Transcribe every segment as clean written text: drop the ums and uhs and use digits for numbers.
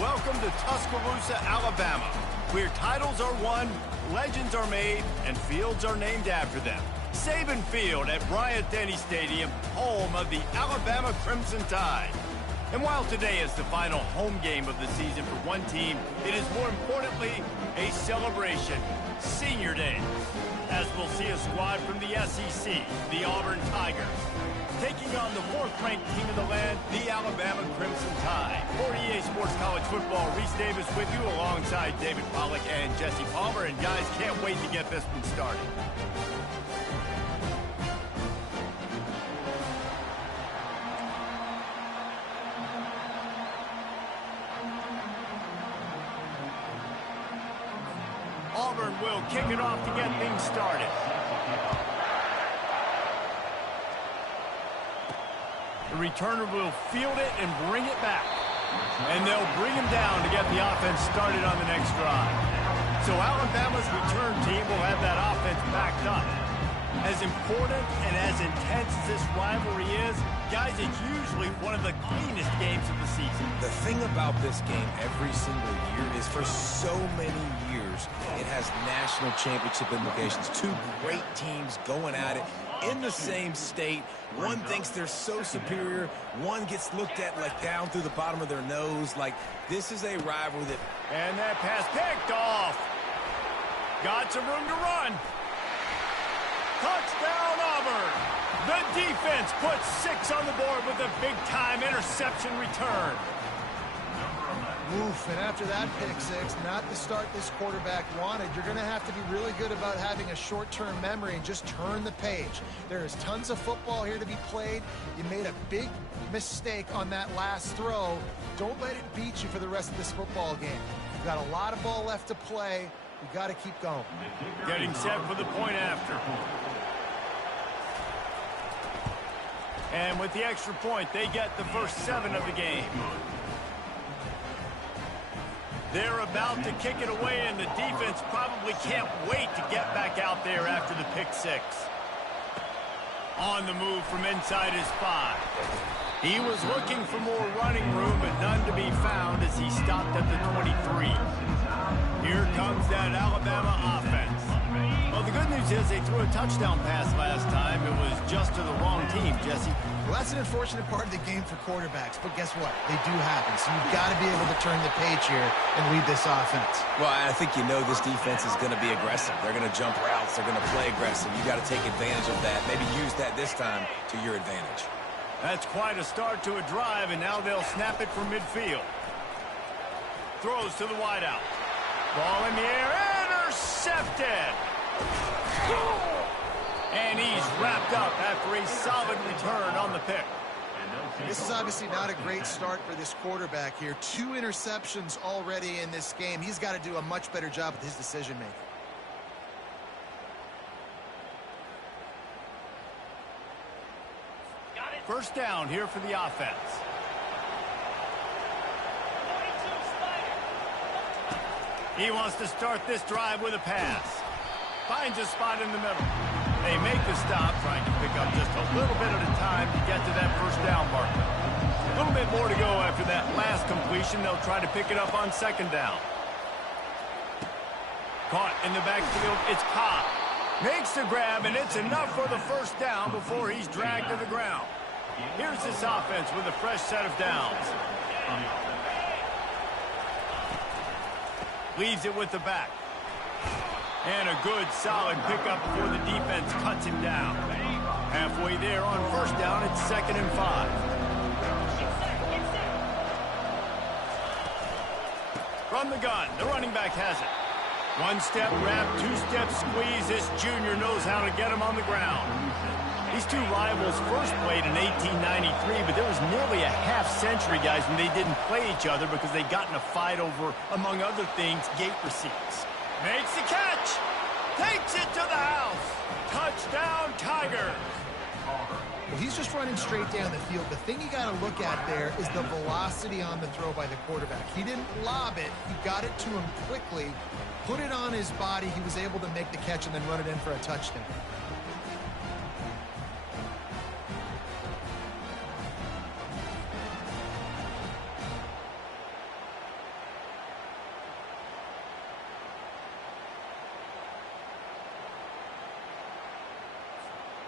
Welcome to Tuscaloosa, Alabama, where titles are won, legends are made, and fields are named after them. Saban Field at Bryant-Denny Stadium, home of the Alabama Crimson Tide. And while today is the final home game of the season for one team, it is more importantly a celebration, Senior Day, as we'll see a squad from the SEC, the Auburn Tigers, taking on the fourth-ranked team of the land, the Alabama Crimson Tide. For EA Sports College Football, Reese Davis with you alongside David Pollack and Jesse Palmer. And guys, can't wait to get this one started. Auburn will kick it off to get things started. The returner will field it and bring it back. And they'll bring him down to get the offense started on the next drive. So Alabama's return team will have that offense backed up. As important and as intense as this rivalry is, guys, it's usually one of the cleanest games of the season. The thing about this game every single year is for so many years, it has national championship implications. Two great teams going at it in the same state. One thinks they're so superior. One gets looked at like down through the bottom of their nose. Like, this is a rivalry that... And that pass picked off. Got some room to run. Touchdown, Auburn. The defense puts 6 on the board with a big-time interception return. Oof, and after that pick six, not the start this quarterback wanted. You're going to have to be really good about having a short-term memory and just turn the page. There is tons of football here to be played. You made a big mistake on that last throw. Don't let it beat you for the rest of this football game. You've got a lot of ball left to play. You got to keep going. Getting set for the point after. And with the extra point, they get the first 7 of the game. They're about to kick it away, and the defense probably can't wait to get back out there after the pick 6. On the move from inside his 5. He was looking for more running room, but none to be found as he stopped at the 23. Here comes that Alabama offense. Well, the good news is they threw a touchdown pass last time. It was just to the wrong team, Jesse. Well, that's an unfortunate part of the game for quarterbacks, but guess what? They do happen, so you've got to be able to turn the page here and lead this offense. Well, I think you know this defense is going to be aggressive. They're going to jump routes. They're going to play aggressive. You got to take advantage of that. Maybe use that this time to your advantage. That's quite a start to a drive, and now they'll snap it from midfield. Throws to the wideout. Ball in the air, intercepted! And he's wrapped up after a solid return on the pick. This is obviously not a great start for this quarterback here. 2 interceptions already in this game. He's got to do a much better job with his decision-making. First down here for the offense. He wants to start this drive with a pass. Finds a spot in the middle. They make the stop, trying to pick up just a little bit at a time to get to that first down marker. A little bit more to go after that last completion. They'll try to pick it up on second down. Caught in the backfield. It's Cobb. Makes the grab, and it's enough for the first down before he's dragged to the ground. Here's this offense with a fresh set of downs. Leaves it with the back. And a good, solid pickup before the defense cuts him down. Halfway there on first down, it's 2nd and 5. From the gun, the running back has it. 1-step wrap, 2-step squeeze. This junior knows how to get him on the ground. These two rivals first played in 1893, but there was nearly a half-century, guys, when they didn't play each other because they got in a fight over, among other things, gate receipts. Makes the catch. Takes it to the house. Touchdown, Tigers. Well, he's just running straight down the field. The thing you got to look at there is the velocity on the throw by the quarterback. He didn't lob it. He got it to him quickly, put it on his body. He was able to make the catch and then run it in for a touchdown.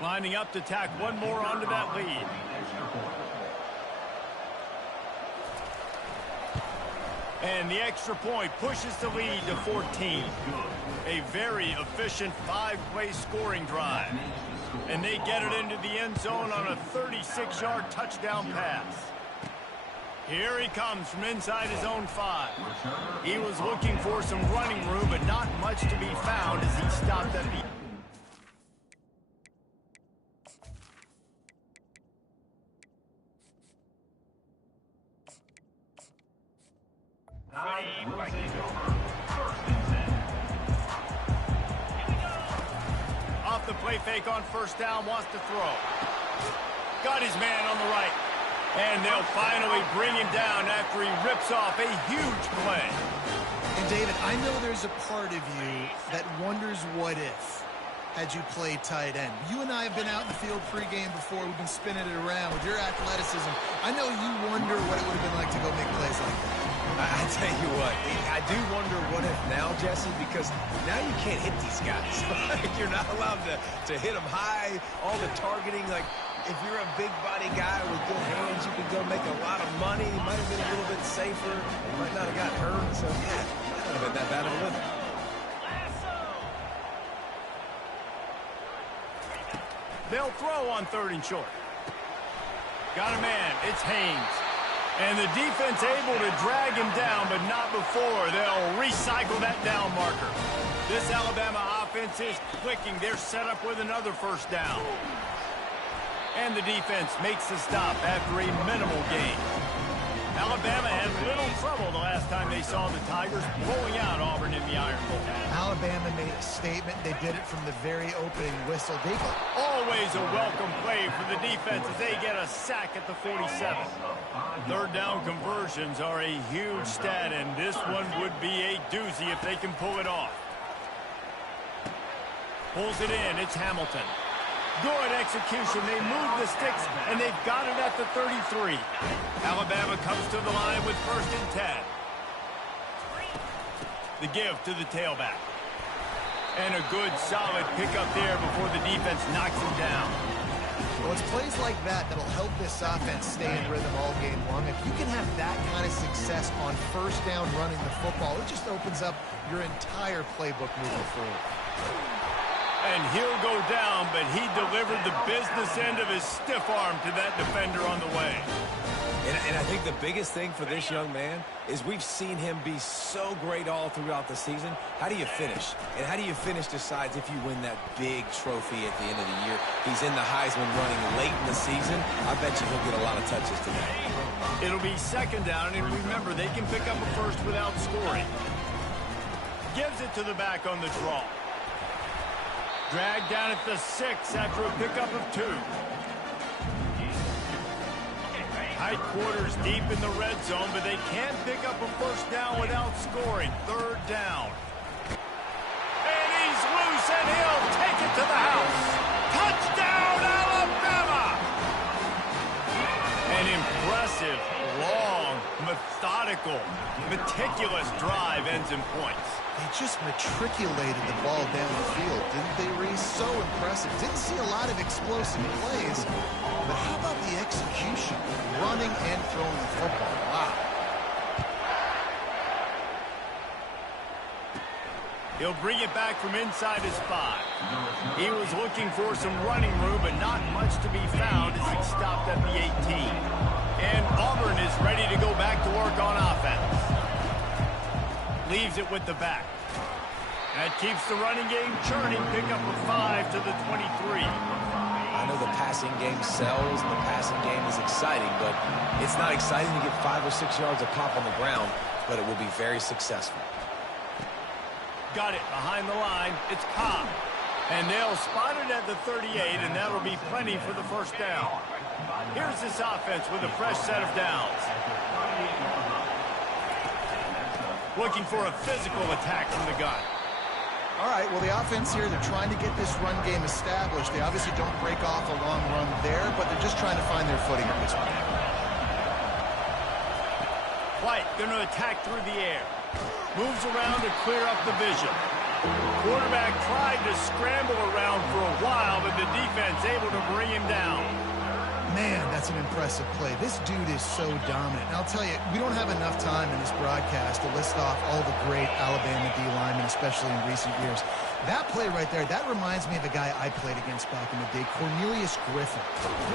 Lining up to tack one more onto that lead. And the extra point pushes the lead to 14. A very efficient 5-play scoring drive. And they get it into the end zone on a 36-yard touchdown pass. Here he comes from inside his own 5. He was looking for some running room, but not much to be found as he stopped at the... Off the play fake on first down, wants to throw. Got his man on the right. And they'll finally bring him down after he rips off a huge play. And David, I know there's a part of you that wonders what if had you played tight end. You and I have been out in the field pregame before. We've been spinning it around with your athleticism. I know you wonder what it would have been like to go make plays like that. I tell you what, I do wonder what if now, Jesse, because now you can't hit these guys. You're not allowed to hit them high, all the targeting. Like, if you're a big body guy with good hands, you can go make a lot of money. You might have been a little bit safer. You might not have got hurt. So, yeah, might not have been that bad of a living. They'll throw on 3rd and short. Got a man. It's Haynes. And the defense able to drag him down, but not before they'll recycle that down marker. This Alabama offense is clicking. They're set up with another first down. And the defense makes the stop after a minimal gain. Alabama had little trouble the last time they saw the Tigers blowing out Auburn in the Iron Bowl. Alabama made a statement. They did it from the very opening whistle. Always a welcome play for the defense as they get a sack at the 47. 3rd down conversions are a huge stat, and this one would be a doozy if they can pull it off. Pulls it in. It's Hamilton. Good execution. They move the sticks, and they've got it at the 33. Alabama comes to the line with 1st and 10. The give to the tailback. And a good, solid pickup there before the defense knocks him down. Well, it's plays like that that'll help this offense stay in rhythm all game long. If you can have that kind of success on 1st down running the football, it just opens up your entire playbook moving forward. And he'll go down, but he delivered the business end of his stiff arm to that defender on the way. And I think the biggest thing for this young man is we've seen him be so great all throughout the season. How do you finish? And how do you finish decides if you win that big trophy at the end of the year. He's in the Heisman running late in the season. I bet you he'll get a lot of touches today. It'll be 2nd down, and remember, they can pick up a first without scoring. Gives it to the back on the draw. Dragged down at the 6 after a pickup of 2. Tight quarters deep in the red zone, but they can't pick up a first down without scoring. 3rd down. And he's loose, and he'll take it to the house. Touchdown, Alabama! An impressive, long, methodical, meticulous drive ends in points. They just matriculated the ball down the field, didn't they, Reese? So impressive. Didn't see a lot of explosive plays, but how about the execution? Running and throwing the football. Wow. He'll bring it back from inside his 5. He was looking for some running room, but not much to be found as he stopped at the 18. And Auburn is ready to go back to work on offense. Leaves it with the back. That keeps the running game churning. Pick up a 5 to the 23. I know the passing game sells and the passing game is exciting, but it's not exciting to get 5 or 6 yards a pop on the ground, but it will be very successful. Got it behind the line. It's Cobb. And they'll spot it at the 38, and that'll be plenty for the first down. Here's this offense with a fresh set of downs. Looking for a physical attack from the gun. All right, well, the offense here, they're trying to get this run game established. They obviously don't break off a long run there, but they're just trying to find their footing at this point. White going to attack through the air. Moves around to clear up the vision. Quarterback tried to scramble around for a while, but the defense able to bring him down. Man, that's an impressive play. This dude is so dominant. And I'll tell you, we don't have enough time in this broadcast to list off all the great Alabama D linemen, especially in recent years. That play right there, that reminds me of a guy I played against back in the day, Cornelius Griffin,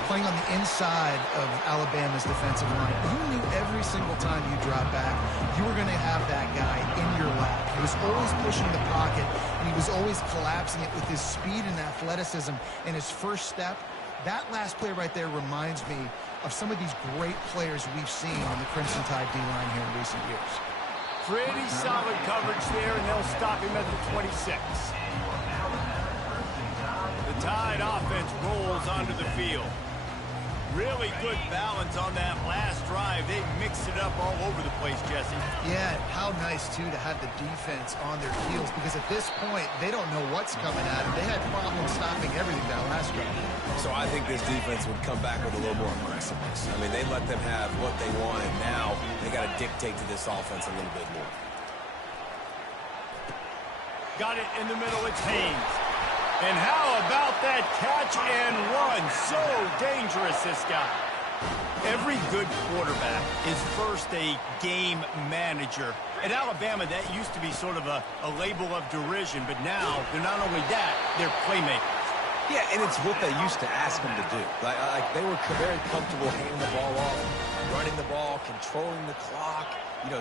playing on the inside of Alabama's defensive line. You knew every single time you dropped back, you were going to have that guy in your lap. He was always pushing the pocket, and he was always collapsing it with his speed and athleticism and his first step. That last play right there reminds me of some of these great players we've seen on the Crimson Tide D-line here in recent years. Pretty solid coverage there, and they'll stop him at the 26. The Tide offense rolls onto the field. Really good balance on that last drive. They mixed it up all over the place, Jesse. Yeah, how nice, too, to have the defense on their heels, because at this point, they don't know what's coming at them. They had problems stopping everything that last drive. So I think this defense would come back with a little more aggressiveness. I mean, they let them have what they want, and now they got to dictate to this offense a little bit more. Got it in the middle. It's Haynes. And how about that catch and run? So dangerous, this guy. Every good quarterback is first a game manager. At Alabama, that used to be sort of a label of derision, but now they're not only that, they're playmakers. Yeah, and it's what they used to ask them to do. Like they were very comfortable handing the ball off, running the ball, controlling the clock,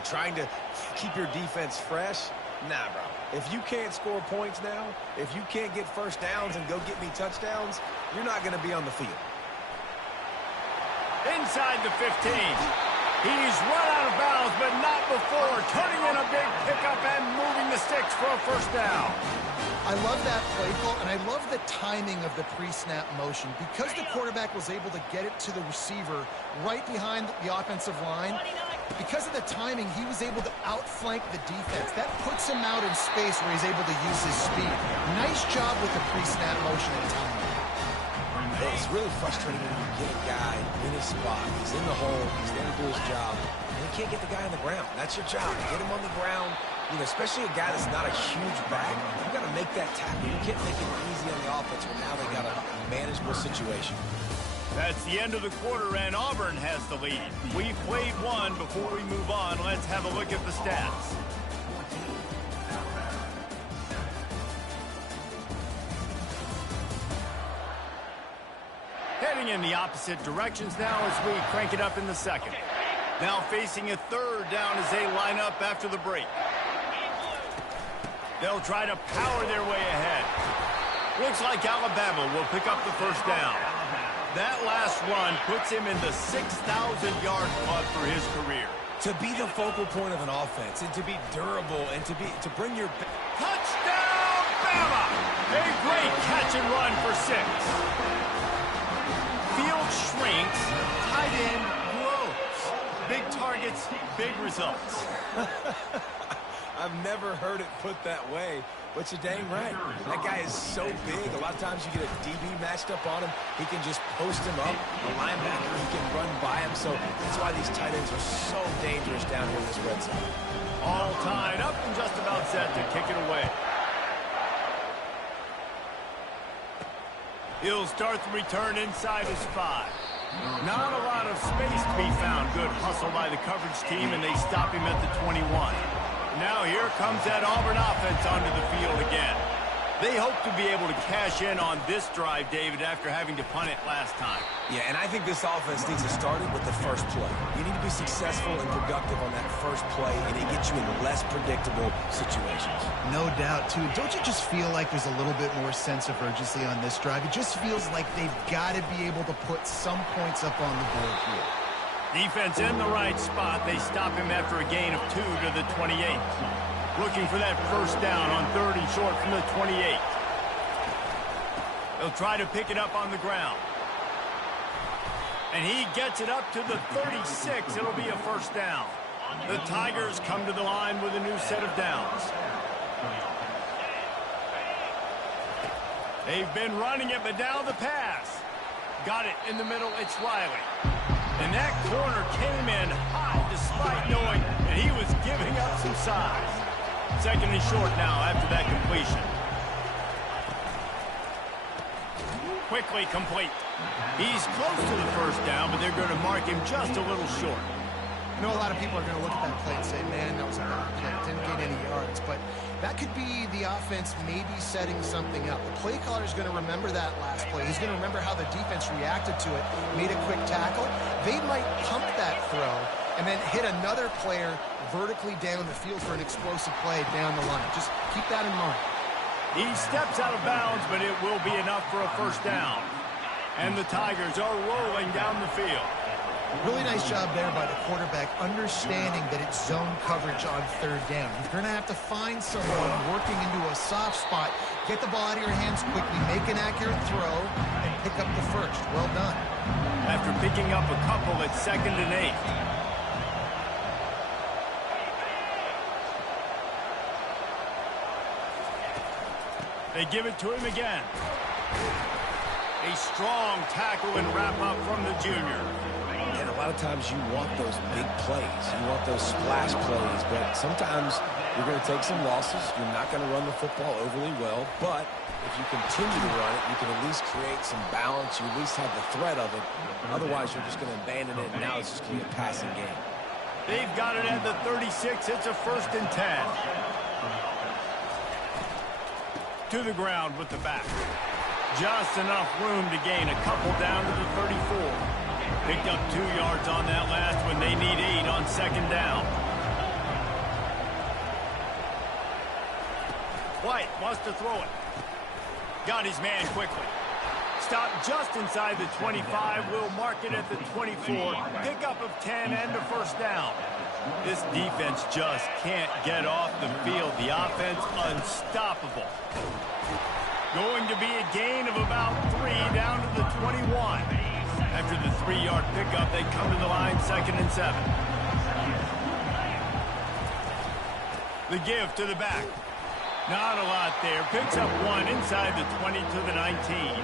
trying to keep your defense fresh. Nah, bro. If you can't score points now, if you can't get first downs and go get me touchdowns, you're not going to be on the field. Inside the 15. He's run out of bounds, but not before turning in a big pickup and moving the sticks for a first down. I love that play call, and I love the timing of the pre-snap motion. Because the quarterback was able to get it to the receiver right behind the offensive line, because of the timing, he was able to outflank the defense. That puts him out in space where he's able to use his speed. Nice job with the pre-snap motion and timing. It's really frustrating when you get a guy in his spot. He's in the hole. He's there to do his job. And you can't get the guy on the ground. That's your job. Get him on the ground. Especially a guy that's not a huge back. You got to make that tackle. You can't make it easy on the offense when now they got a manageable situation. That's the end of the quarter, and Auburn has the lead. We've played one. Before we move on, let's have a look at the stats. Heading in the opposite directions now as we crank it up in the second. Now facing a third down as they line up after the break. They'll try to power their way ahead. Looks like Alabama will pick up the first down. That last run puts him in the 6,000-yard club for his career. To be the focal point of an offense and to be durable and to bring your... Touchdown, Bama! A great catch and run for 6. Field shrinks, tight end grows. Big targets, big results. I've never heard it put that way, but you're dang right. That guy is so big. A lot of times you get a DB matched up on him. He can just post him up. A linebacker, he can run by him. So that's why these tight ends are so dangerous down here in this red zone. All tied up and just about set to kick it away. He'll start the return inside his 5. Not a lot of space to be found. Good hustle by the coverage team, and they stop him at the 21. Now here comes that Auburn offense onto the field again. They hope to be able to cash in on this drive, David, after having to punt it last time. Yeah, and I think this offense needs to start it with the first play. You need to be successful and productive on that first play, and it gets you in less predictable situations. No doubt, too. Don't you just feel like there's a little bit more sense of urgency on this drive? It just feels like they've got to be able to put some points up on the board here. Defense in the right spot. They stop him after a gain of 2 to the 28. Looking for that first down on 3rd and short from the 28. They'll try to pick it up on the ground. And he gets it up to the 36. It'll be a first down. The Tigers come to the line with a new set of downs. They've been running it, but now the pass. Got it in the middle. It's Riley. And that corner came in hot despite knowing that he was giving up some size. Second and short now after that completion. Quickly complete. He's close to the first down, but they're going to mark him just a little short. I know a lot of people are going to look at that play and say, man, that was a bad play. Didn't gain any yards. But that could be the offense maybe setting something up. The play caller is going to remember that last play. He's going to remember how the defense reacted to it, made a quick tackle. They might pump that throw and then hit another player vertically down the field for an explosive play down the line. Just keep that in mind. He steps out of bounds, but it will be enough for a first down. And the Tigers are rolling down the field. Really nice job there by the quarterback, understanding that it's zone coverage on third down. You're going to have to find someone working into a soft spot, get the ball out of your hands quickly, make an accurate throw, and pick up the first. Well done. After picking up a couple at 2nd and 8. They give it to him again. A strong tackle and wrap-up from the junior. And a lot of times you want those big plays. You want those splash plays. But sometimes you're going to take some losses. You're not going to run the football overly well. But if you continue to run it, you can at least create some balance. You at least have the threat of it. Otherwise, you're just going to abandon it, and now it's just going to be a passing game. They've got it at the 36. It's a 1st and 10. To the ground with the back. Just enough room to gain a couple down to the 34. Picked up 2 yards on that last one. They need 8 on 2nd down. White wants to throw it. Got his man quickly. Stopped just inside the 25. Will mark it at the 24. Pickup of 10 and a first down. This defense just can't get off the field. The offense unstoppable. Going to be a gain of about 3 down to the 21. After the 3-yard pickup, they come to the line 2nd and 7. The give to the back. Not a lot there. Picks up 1 inside the 20 to the 19.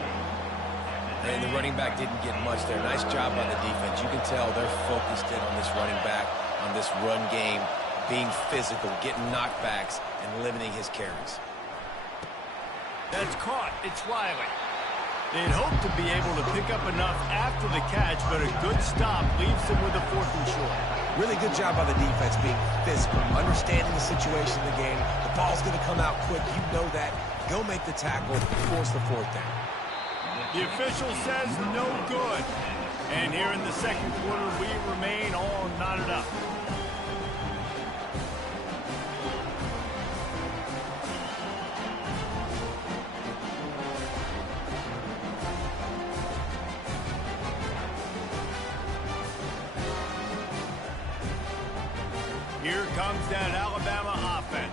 And the running back didn't get much there. Nice job by the defense. You can tell they're focused in on this running back, on this run game, being physical, getting knockbacks, and limiting his carries. That's caught. It's Riley. They'd hope to be able to pick up enough after the catch, but a good stop leaves them with a 4th and short. Really good job by the defense being physical, understanding the situation of the game. The ball's going to come out quick. You know that. Go make the tackle, force the 4th down. The official says no good. And here in the 2nd quarter, we remain all knotted up. Here comes that Alabama offense.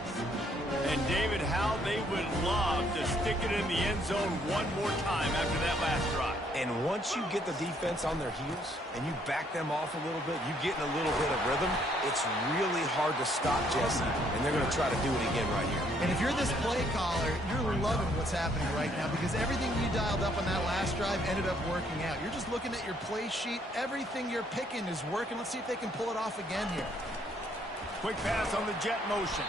And David, how they would love to stick it in the end zone one more time after that last drive. And once you get the defense on their heels and you back them off a little bit, you get in a little bit of rhythm, it's really hard to stop Jesse, and they're going to try to do it again right here. And if you're this play caller, you're loving what's happening right now because everything you dialed up on that last drive ended up working out. You're just looking at your play sheet. Everything you're picking is working. Let's see if they can pull it off again here. Quick pass on the jet motion.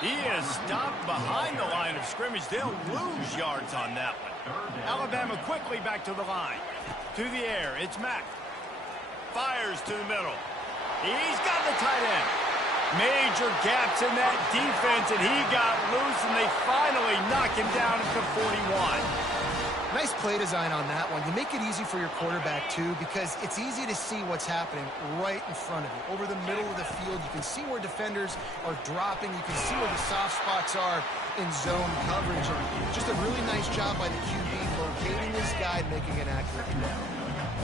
He is stopped behind the line of scrimmage. They'll lose yards on that one. Alabama quickly back to the line. To the air, it's Mack. Fires to the middle. He's got the tight end. Major gaps in that defense, and he got loose, and they finally knock him down at the 41. Nice play design on that one. You make it easy for your quarterback, too, because it's easy to see what's happening right in front of you. Over the middle of the field, you can see where defenders are dropping. You can see where the soft spots are in zone coverage. And just a really nice job by the QB locating this guy and making an accurate throw.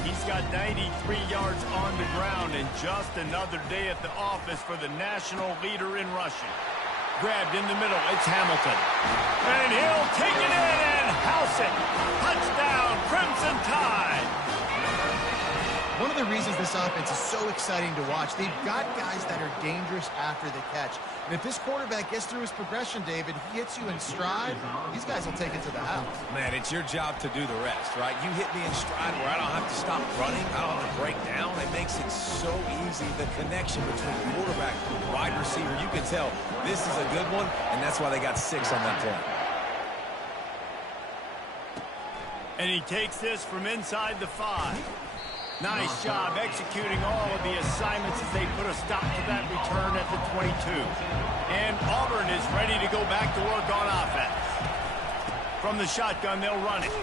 He's got 93 yards on the ground, and just another day at the office for the national leader in rushing. Grabbed in the middle, it's Hamilton. And he'll take it in and house it. Touchdown, Crimson Tide. One of the reasons this offense is so exciting to watch, they've got guys that are dangerous after the catch. And if this quarterback gets through his progression, David, he hits you in stride, these guys will take it to the house. Man, it's your job to do the rest, right? You hit me in stride where I don't have to stop running. I don't have to break down. It makes it so easy. The connection between quarterback and wide receiver, you can tell this is a good one, and that's why they got 6 on that play. And he takes this from inside the 5. Nice job executing all of the assignments as they put a stop to that return at the 22. And Auburn is ready to go back to work on offense. From the shotgun, they'll run it.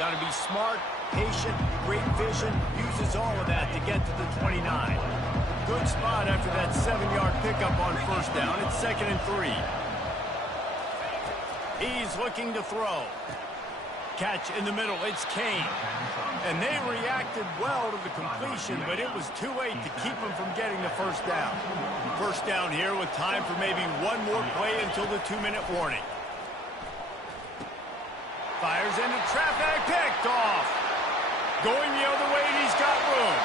Got to be smart, patient, great vision, uses all of that to get to the 29. Good spot after that 7-yard pickup on first down. It's 2nd and 3. He's looking to throw. Catch in the middle, it's Kane. And they reacted well to the completion, but it was too late to keep them from getting the first down. First down here with time for maybe one more play until the 2-minute warning. Fires into traffic, picked off. Going the other way, and he's got room.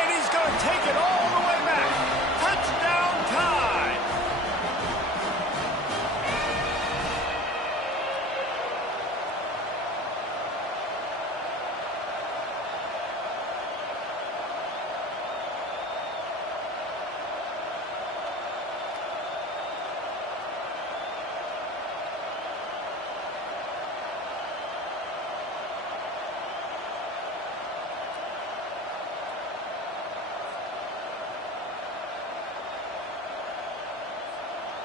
And he's going to take it all the way back. Touchdown Tide!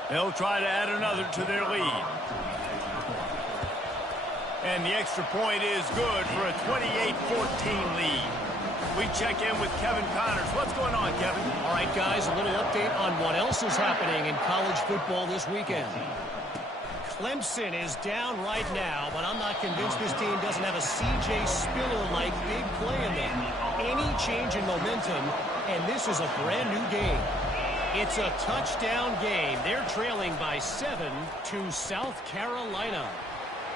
They'll try to add another to their lead. And the extra point is good for a 28-14 lead. We check in with Kevin Connors. What's going on, Kevin? All right, guys, a little update on what else is happening in college football this weekend. Clemson is down right now, but I'm not convinced this team doesn't have a C.J. Spiller-like big play in them. Any change in momentum, and this is a brand-new game. It's a touchdown game. They're trailing by 7 to South Carolina.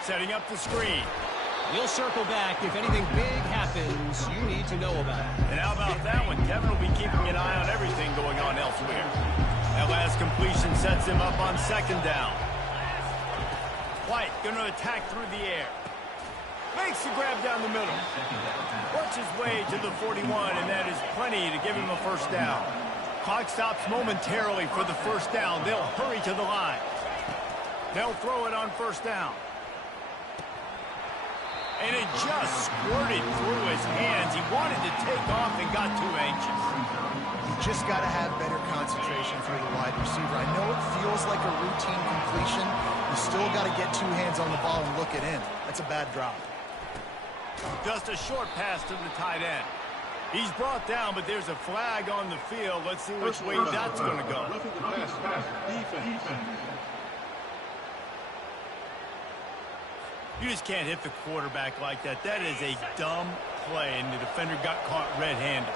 Setting up the screen. We'll circle back if anything big happens you need to know about. And how about that one? Kevin will be keeping an eye on everything going on elsewhere. That last completion sets him up on 2nd down. White going to attack through the air. Makes the grab down the middle. Works his way to the 41, and that is plenty to give him a first down. Clock stops momentarily for the first down. They'll hurry to the line. They'll throw it on first down. And it just squirted through his hands. He wanted to take off and got too anxious. You just got to have better concentration for the wide receiver. I know it feels like a routine completion. You still got to get 2 hands on the ball and look it in. That's a bad drop. Just a short pass to the tight end. He's brought down, but there's a flag on the field. Let's see which way that's going to go. You just can't hit the quarterback like that. That is a dumb play, and the defender got caught red-handed.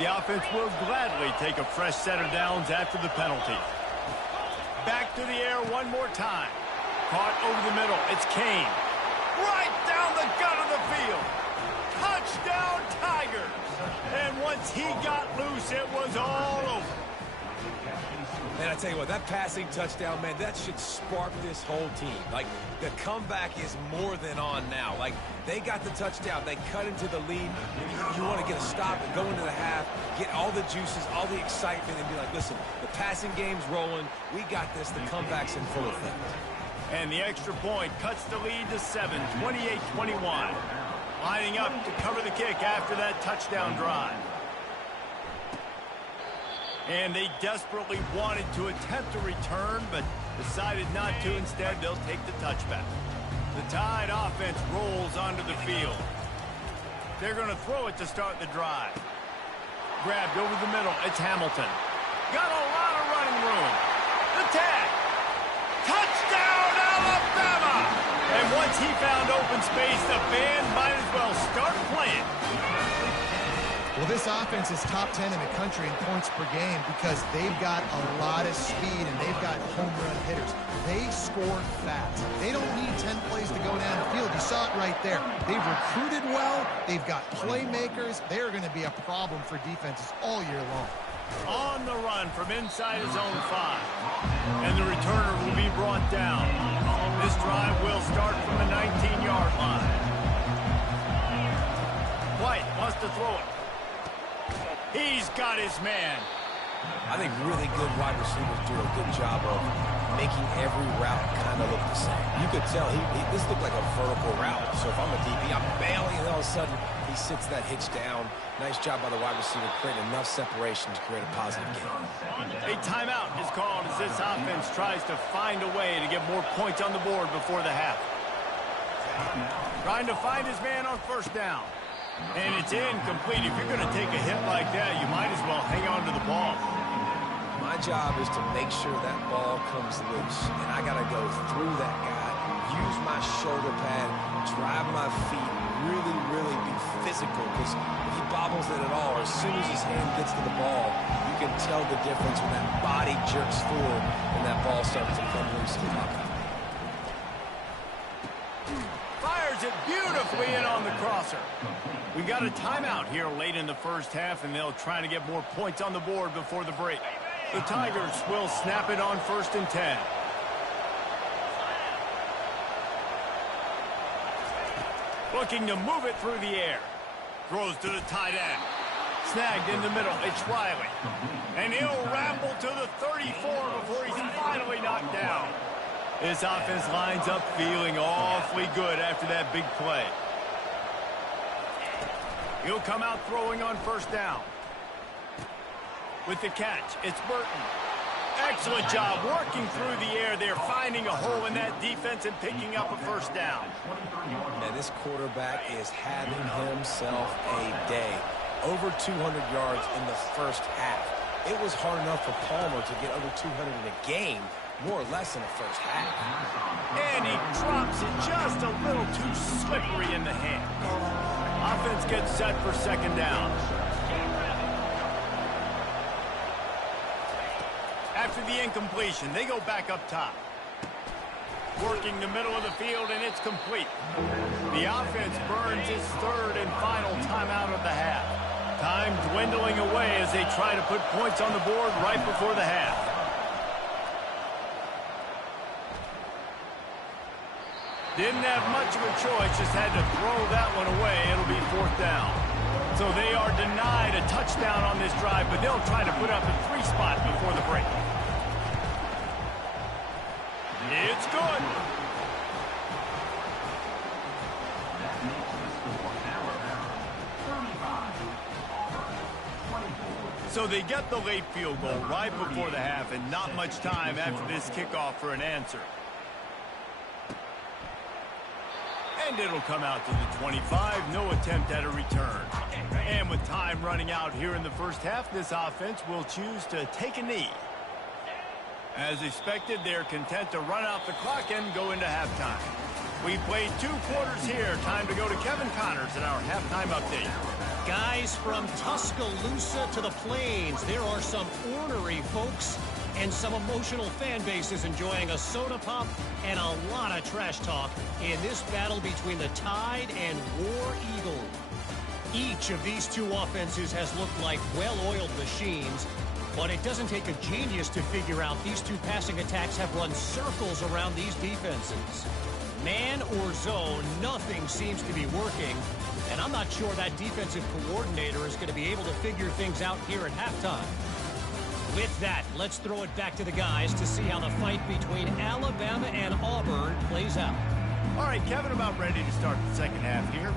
The offense will gladly take a fresh set of downs after the penalty. Back to the air one more time. Caught over the middle. It's Kane. Right down the gut of the field. Touchdown Tigers. And once he got loose, it was all over. And I tell you what, that passing touchdown, man, that should spark this whole team. Like, the comeback is more than on now. Like, they got the touchdown. They cut into the lead. You want to get a stop and go into the half, get all the juices, all the excitement, and be like, listen, the passing game's rolling. We got this. The comeback's in full effect. And the extra point cuts the lead to 7, 28-21. Lining up to cover the kick after that touchdown drive. And they desperately wanted to attempt a return, but decided not to. Instead, they'll take the touchback. The Tide offense rolls onto the field. They're going to throw it to start the drive. Grabbed over the middle. It's Hamilton. Got a lot of running room. The tag. Touchdown, Alabama! And once he found open space, the band might as well start playing. Well, this offense is top 10 in the country in points per game because they've got a lot of speed and they've got home run hitters. they score fast. They don't need 10 plays to go down the field. You saw it right there. They've recruited well. They've got playmakers. They're going to be a problem for defenses all year long. On the run from inside his own 5. And the returner will be brought down. This drive will start from the 19-yard line. White wants to throw it. He's got his man. I think really good wide receivers do a good job of making every route kind of look the same. You could tell this looked like a vertical route. So if I'm a DB, I'm bailing, and all of a sudden he sits that hitch down. Nice job by the wide receiver, creating enough separation to create a positive game. A timeout is called as this offense tries to find a way to get more points on the board before the half. Trying to find his man on first down. And it's incomplete. If you're going to take a hit like that, you might as well hang on to the ball. My job is to make sure that ball comes loose, and I got to go through that guy, use my shoulder pad, drive my feet, really be physical, because if he bobbles it at all, as soon as his hand gets to the ball, you can tell the difference when that body jerks forward and that ball starts to come loose and pop out. Fires it beautifully in on the crosser. We got a timeout here late in the first half, and they'll try to get more points on the board before the break. The Tigers will snap it on 1st and 10. Looking to move it through the air. Throws to the tight end. Snagged in the middle. It's Riley. And he'll ramble to the 34 before he's finally knocked down. This offense lines up feeling awfully good after that big play. He'll come out throwing on first down. With the catch, it's Burton. Excellent job working through the air there, finding a hole in that defense and picking up a first down. Man, this quarterback is having himself a day. Over 200 yards in the first half. It was hard enough for Palmer to get over 200 in a game, more or less in the first half. And he drops it just a little too slippery in the hand. Offense gets set for second down. After the incompletion, they go back up top. Working the middle of the field, and it's complete. The offense burns its third and final timeout of the half. Time dwindling away as they try to put points on the board right before the half. Didn't have much of a choice, just had to throw that one away. It'll be 4th down. So they are denied a touchdown on this drive, but they'll try to put up a 3 spot before the break. It's good. So they get the late field goal right before the half, and not much time after this kickoff for an answer. And it'll come out to the 25. No attempt at a return. And with time running out here in the first half, this offense will choose to take a knee. As expected, they're content to run out the clock and go into halftime. We played 2 quarters here. Time to go to Kevin Connors in our halftime update. Guys, from Tuscaloosa to the Plains, there are some ornery folks and some emotional fan bases enjoying a soda pop and a lot of trash talk in this battle between the Tide and War Eagle. Each of these two offenses has looked like well-oiled machines, but it doesn't take a genius to figure out these two passing attacks have run circles around these defenses. Man or zone, nothing seems to be working, and I'm not sure that defensive coordinator is going to be able to figure things out here at halftime. With that, let's throw it back to the guys to see how the fight between Alabama and Auburn plays out. All right, Kevin, about ready to start the second half here.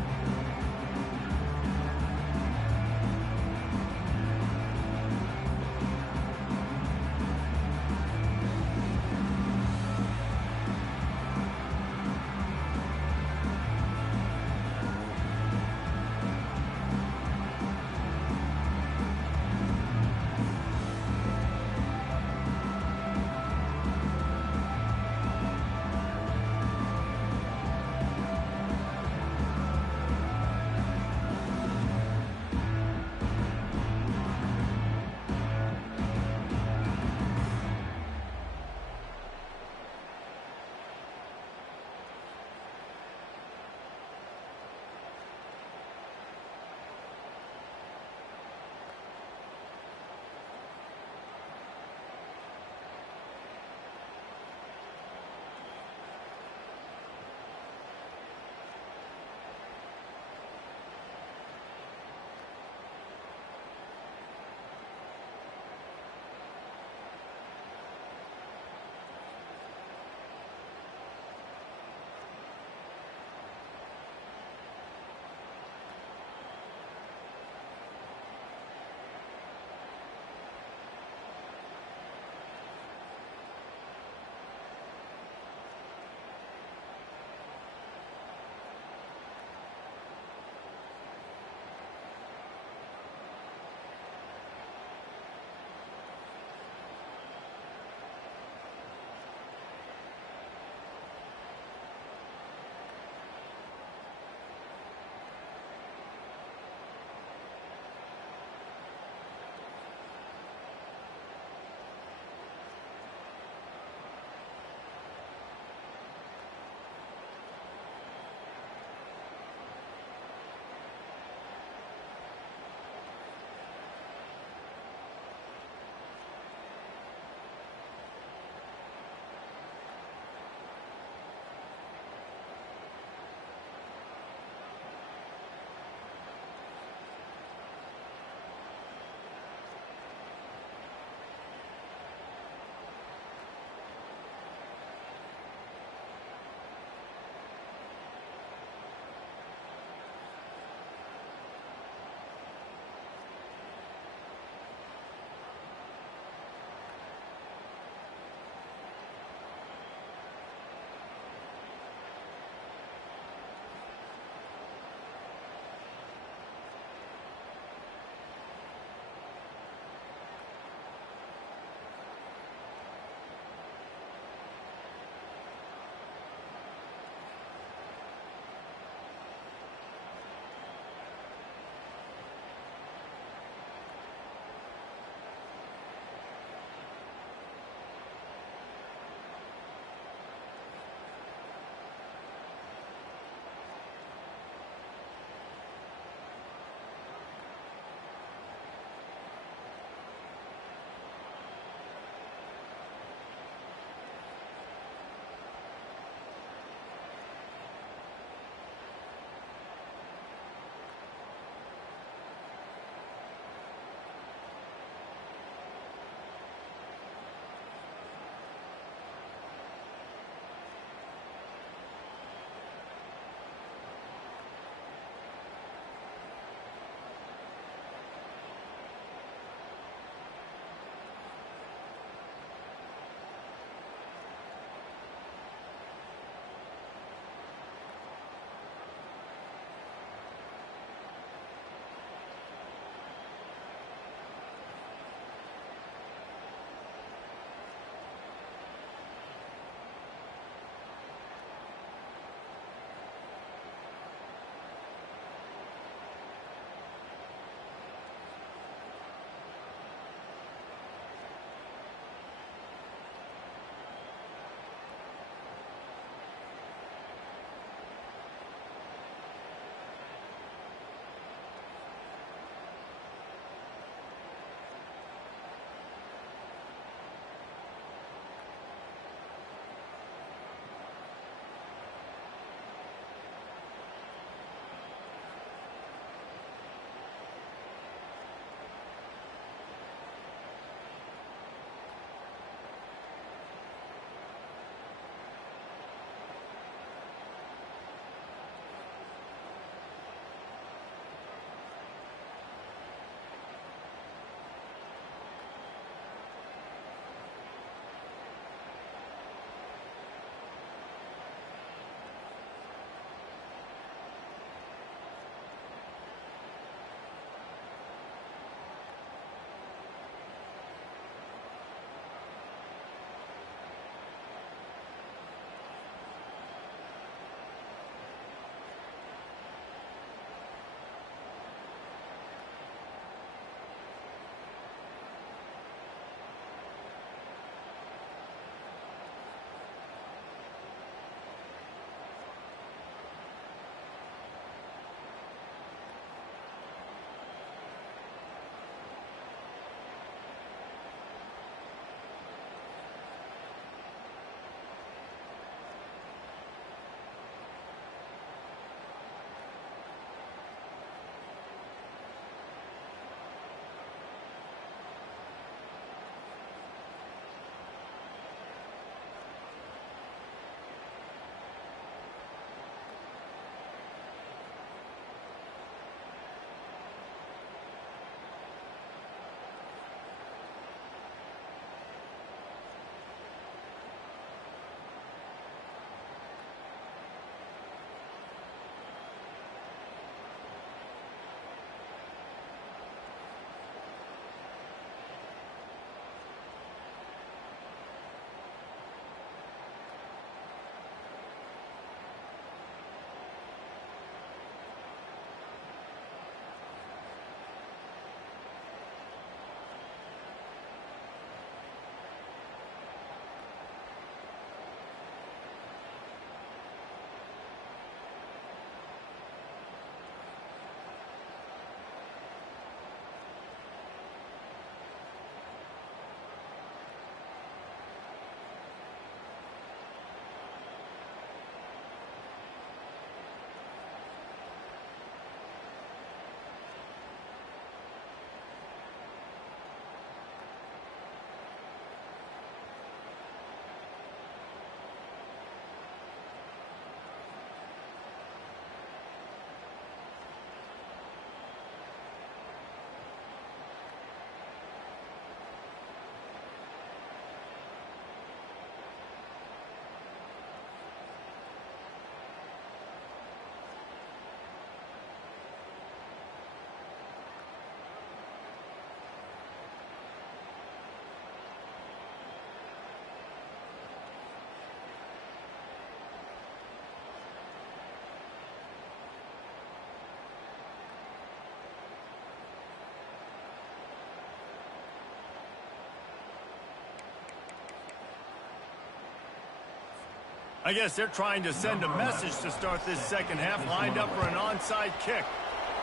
I guess they're trying to send a message to start this second half, lined up for an onside kick.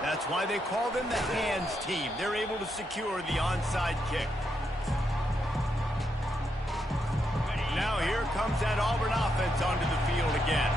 That's why they call them the hands team. They're able to secure the onside kick. Now here comes that Auburn offense onto the field again.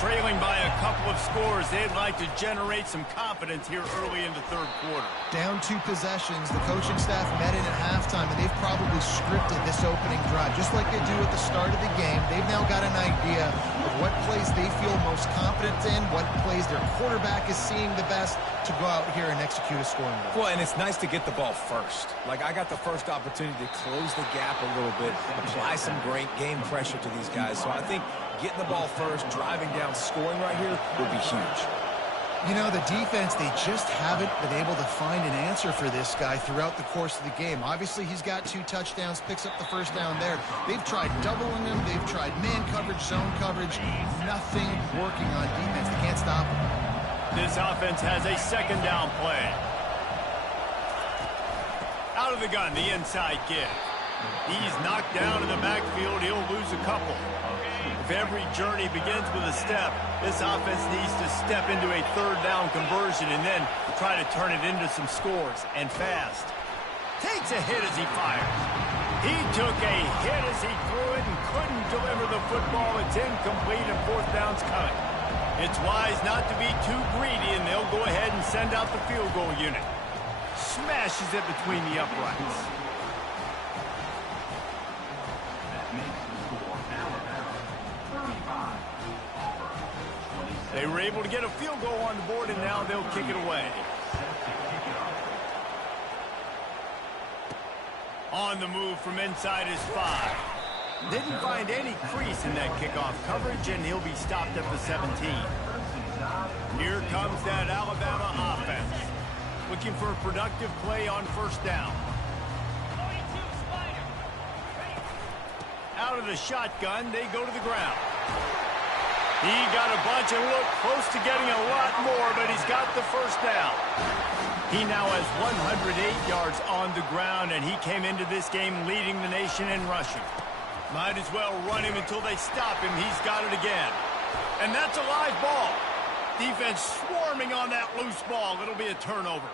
Trailing by a couple of scores, they'd like to generate some confidence here early in the third quarter. Down 2 possessions, the coaching staff met in at halftime, and they've probably scripted this opening drive. Just like they do at the start of the game, they've now got an idea of what plays they feel most confident in, what plays their quarterback is seeing the best to go out here and execute a scoring drive. Well, and it's nice to get the ball first. Like, I got the first opportunity to close the gap a little bit, apply some great game pressure to these guys. So I think getting the ball first, driving down, scoring right here would be huge. You know, the defense, they just haven't been able to find an answer for this guy throughout the course of the game. Obviously, he's got 2 touchdowns, picks up the first down there. They've tried doubling him. They've tried man coverage, zone coverage. Nothing working on defense. They can't stop him. This offense has a second down play. Out of the gun, the inside give. He's knocked down in the backfield. He'll lose a couple. If every journey begins with a step, this offense needs to step into a third down conversion and then try to turn it into some scores, and fast. Takes a hit as he fires. He took a hit as he threw it and couldn't deliver the football. It's incomplete and fourth down's coming. It's wise not to be too greedy, and they'll go ahead and send out the field goal unit. Smashes it between the uprights. They were able to get a field goal on the board, and now they'll kick it away. On the move from inside his 5. Didn't find any crease in that kickoff coverage, and he'll be stopped at the 17. Here comes that Alabama offense. Looking for a productive play on first down. Out of the shotgun, they go to the ground. He got a bunch and looked close to getting a lot more, but he's got the first down. He now has 108 yards on the ground, and he came into this game leading the nation in rushing. Might as well run him until they stop him. He's got it again. And that's a live ball. Defense swarming on that loose ball. It'll be a turnover.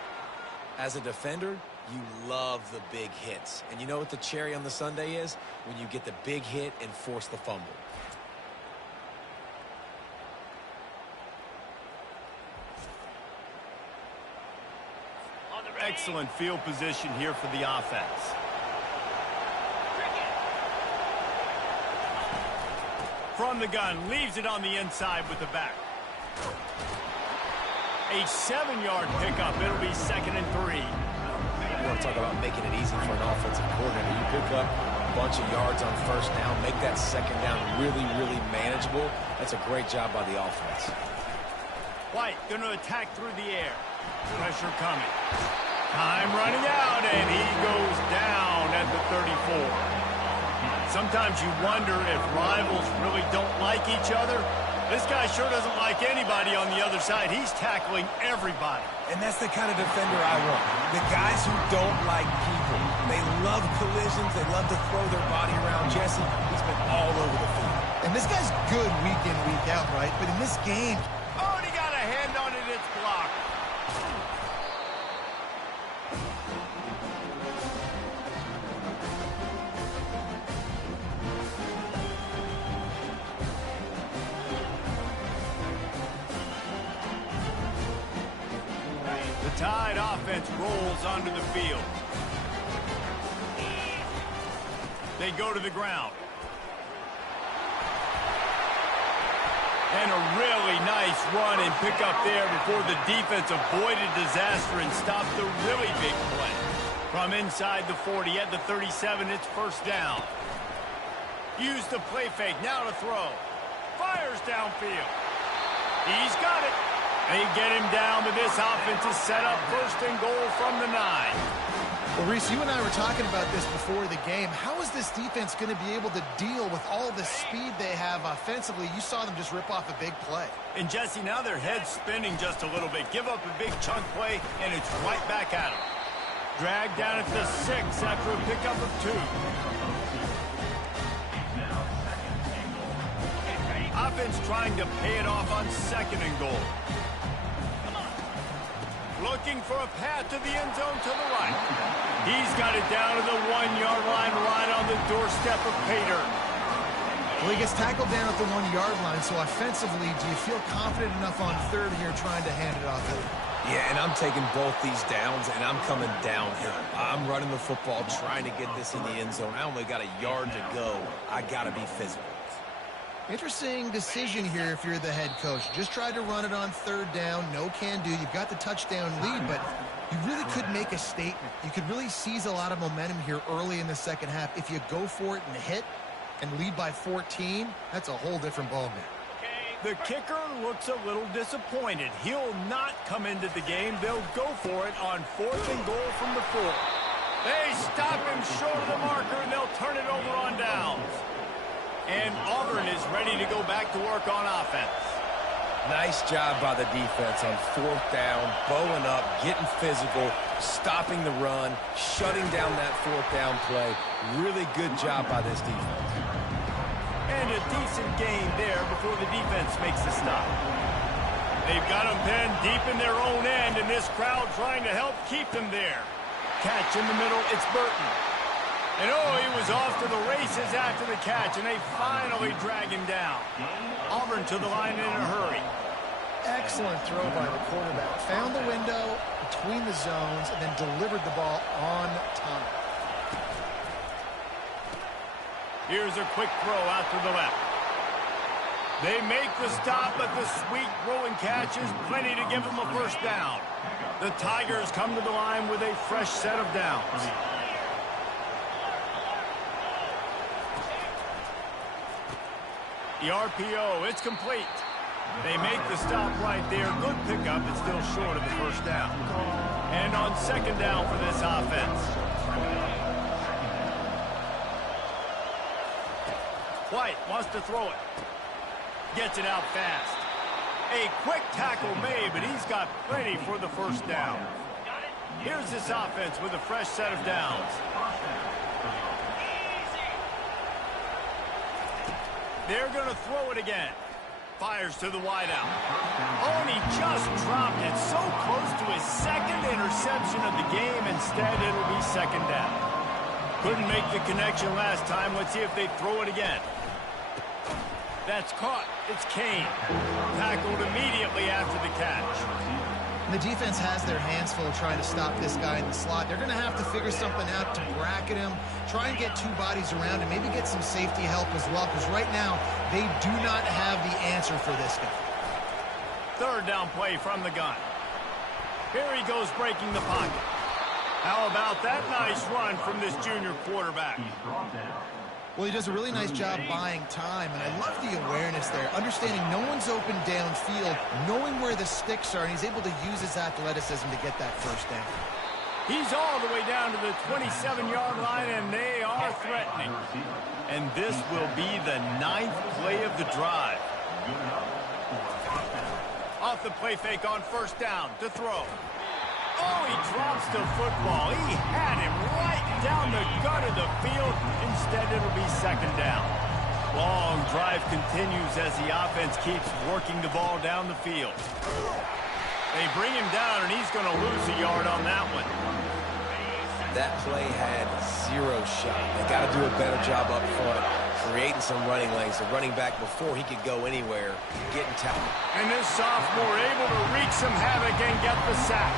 As a defender, you love the big hits. And you know what the cherry on the sundae is? When you get the big hit and force the fumble. Excellent field position here for the offense. From the gun, leaves it on the inside with the back. A 7-yard pickup. It'll be 2nd and 3. You want to talk about making it easy for an offensive coordinator. You pick up a bunch of yards on first down, make that second down really, really manageable. That's a great job by the offense. White going to attack through the air. Pressure coming. Time running out, and he goes down at the 34. Sometimes you wonder if rivals really don't like each other. This guy sure doesn't like anybody on the other side. He's tackling everybody. And that's the kind of defender I want. The guys who don't like people. They love collisions. They love to throw their body around. Jesse, he's been all over the field. And this guy's good week in, week out, right? But in this game... Oh, and he got a hand on it. It's blocked. Tide offense rolls onto the field. They go to the ground. And a really nice run and pick up there before the defense avoided disaster and stopped the really big play. From inside the 40 at the 37, it's first down. Use the play fake, now to throw. Fires downfield. He's got it. They get him down, but this offense is set up 1st and goal from the 9. Well, Reese, you and I were talking about this before the game. How is this defense going to be able to deal with all the speed they have offensively? You saw them just rip off a big play. And, Jesse, now their head's spinning just a little bit. Give up a big chunk play, and it's right back at them. Dragged down at the 6 after a pickup of 2. defense trying to pay it off on 2nd and goal. Looking for a path to the end zone to the right. He's got it down to the 1-yard line, right on the doorstep of pay dirt. Well, he gets tackled down at the 1-yard line, so offensively, do you feel confident enough on 3rd here trying to hand it off? Yeah, and I'm taking both these downs, and I'm coming downhill. I'm running the football, trying to get this in the end zone. I only got a yard to go. I got to be physical. Interesting decision here if you're the head coach. Just tried to run it on 3rd down. No can do. You've got the touchdown lead, but you really could make a statement. You could really seize a lot of momentum here early in the 2nd half. If you go for it and hit and lead by 14, that's a whole different ballgame. The kicker looks a little disappointed. He'll not come into the game. They'll go for it on 4th and goal from the 4. They stop him short of the marker, and they'll turn it over on downs. And Auburn is ready to go back to work on offense. Nice job by the defense on 4th down, bowing up, getting physical, stopping the run, shutting down that 4th down play. Really good job by this defense. And a decent gain there before the defense makes the stop. They've got them pinned deep in their own end, and this crowd trying to help keep them there. Catch in the middle, it's Burton. And oh, he was off to the races after the catch, and they finally drag him down. Auburn to the line in a hurry. Excellent throw by the quarterback. Found the window between the zones and then delivered the ball on time. Here's a quick throw out to the left. They make the stop, but the sweet throw and catch is plenty to give them a 1st down. The Tigers come to the line with a fresh set of downs. The RPO, it's complete. They make the stop right there. Good pickup, but still short of the 1st down. And on 2nd down for this offense. White wants to throw it. Gets it out fast. A quick tackle made, but he's got plenty for the 1st down. Here's this offense with a fresh set of downs. They're going to throw it again. Fires to the wideout. Oh, and he just dropped it so close to his 2nd interception of the game. Instead, it'll be 2nd down. Couldn't make the connection last time. Let's see if they throw it again. That's caught. It's Kane. Tackled immediately after the catch. The defense has their hands full trying to stop this guy in the slot. They're going to have to figure something out to bracket him, try and get 2 bodies around him, maybe get some safety help as well, because right now they do not have the answer for this guy. 3rd down play from the gun. Here he goes breaking the pocket. How about that nice run from this junior quarterback? Well, he does a really nice job buying time, and I love the awareness there, understanding no one's open downfield, knowing where the sticks are, and he's able to use his athleticism to get that 1st down. He's all the way down to the 27-yard line, and they are threatening. And this will be the 9th play of the drive. Off the play fake on 1st down to throw. Oh, he drops the football. He had him right down the gut of the field. Instead, it'll be 2nd down. Long drive continues as the offense keeps working the ball down the field. They bring him down, and he's going to lose a yard on that one. That play had 0 shot. They got to do a better job up front, creating some running lanes. The running back, before he could go anywhere, getting tackled. And this sophomore able to wreak some havoc and get the sack.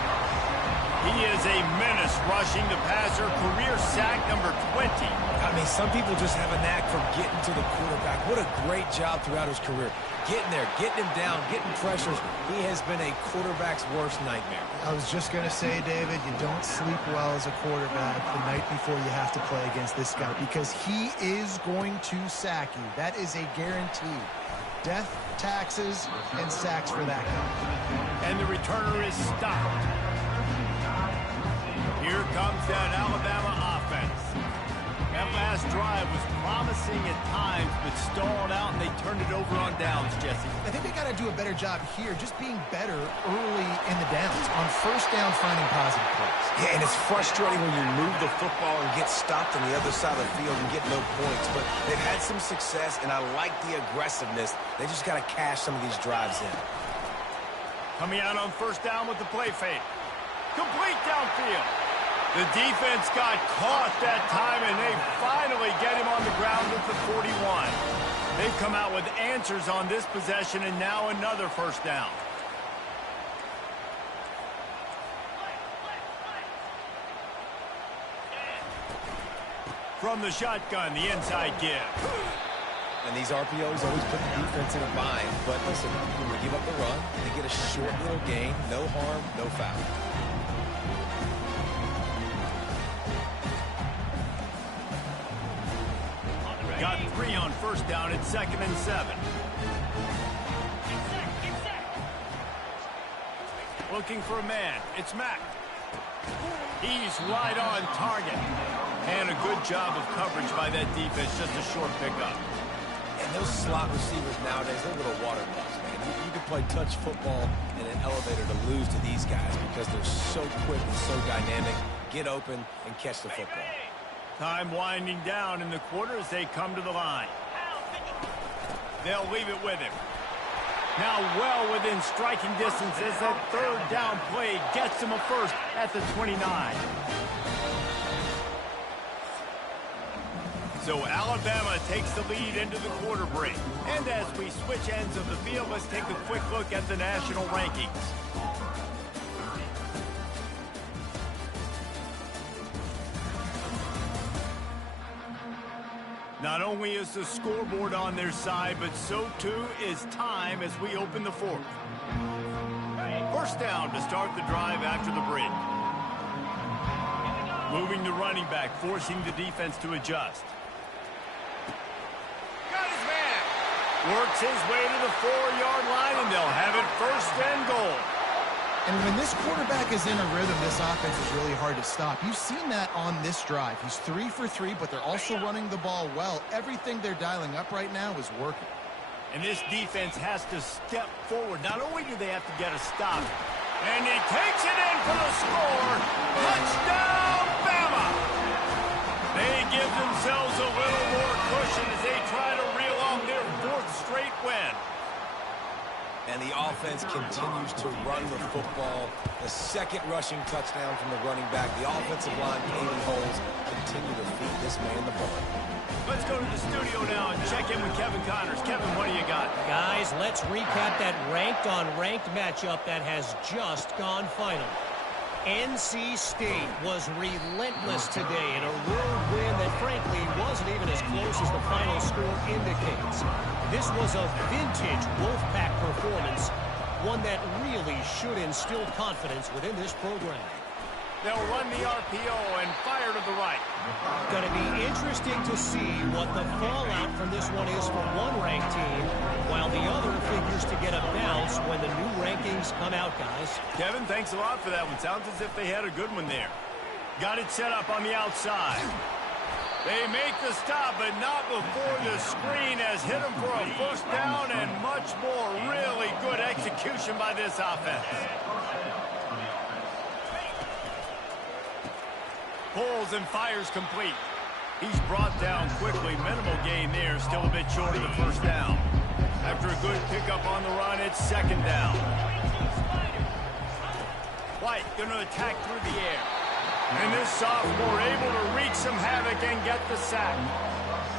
He is a menace rushing the passer, career sack number 20. I mean, some people just have a knack for getting to the quarterback. What a great job throughout his career. Getting there, getting him down, getting pressures. He has been a quarterback's worst nightmare. I was just going to say, David, you don't sleep well as a quarterback the night before you have to play against this guy, because he is going to sack you. That is a guarantee. Death, taxes, and sacks for that guy. And the returner is stopped. Here comes that Alabama offense. That last last drive was promising at times, but stalled out, and they turned it over on downs, Jesse. I think they got to do a better job here, just being better early in the downs, on first down finding positive plays. Yeah, and it's frustrating when you move the football and get stopped on the other side of the field and get no points. But they've had some success, and I like the aggressiveness. They just got to cash some of these drives in. Coming out on first down with the play fake. Complete downfield. The defense got caught that time, and they finally get him on the ground at the 41. They've come out with answers on this possession, and now another first down. From the shotgun, the inside give. And these RPOs always put the defense in a bind. But listen, when we give up the run, they get a short little gain. No harm, no foul. Got 3 on first down at 2nd and 7. Looking for a man. It's Mack. He's right on target. And a good job of coverage by that defense. Just a short pickup. And those slot receivers nowadays, they're little water bugs, man. You can play touch football in an elevator to lose to these guys because they're so quick and so dynamic. Get open and catch the football. Time winding down in the quarter as they come to the line. They'll leave it with him. Now well within striking distance as that third down play gets him a first at the 29. So Alabama takes the lead into the quarter break. And as we switch ends of the field, let's take a quick look at the national rankings. Not only is the scoreboard on their side, but so too is time as we open the fourth. First down to start the drive after the break. Moving the running back, forcing the defense to adjust. Got his man. Works his way to the 4-yard line, and they'll have it first and goal. And when this quarterback is in a rhythm, this offense is really hard to stop. You've seen that on this drive. He's 3 for 3, but they're also running the ball well. Everything they're dialing up right now is working. And this defense has to step forward. Not only do they have to get a stop, and he takes it in for the score. Touchdown, Bama! They give themselves a little more cushion as they try to reel off their 4th straight win. And the offense continues to run the football. The second rushing touchdown from the running back. The offensive line paving holes continue to feed this man the ball. Let's go to the studio now and check in with Kevin Connors. Kevin, what do you got? Guys, let's recap that ranked-on-ranked matchup that has just gone final. NC State was relentless today in a road win that frankly wasn't even as close as the final score indicates. This was a vintage Wolfpack performance, one that really should instill confidence within this program. They'll run the RPO and fire to the right. Going to be interesting to see what the fallout from this one is for one ranked team, while the other figures to get a bounce when the new rankings come out, guys. Kevin, thanks a lot for that one. Sounds as if they had a good one there. Got it set up on the outside. They make the stop, but not before the screen has hit them for a first down and much more. Really good execution by this offense. Pulls and fires complete. He's brought down quickly. Minimal gain there. Still a bit short of the first down. After a good pickup on the run, it's 2nd down. White going to attack through the air. And this sophomore able to wreak some havoc and get the sack.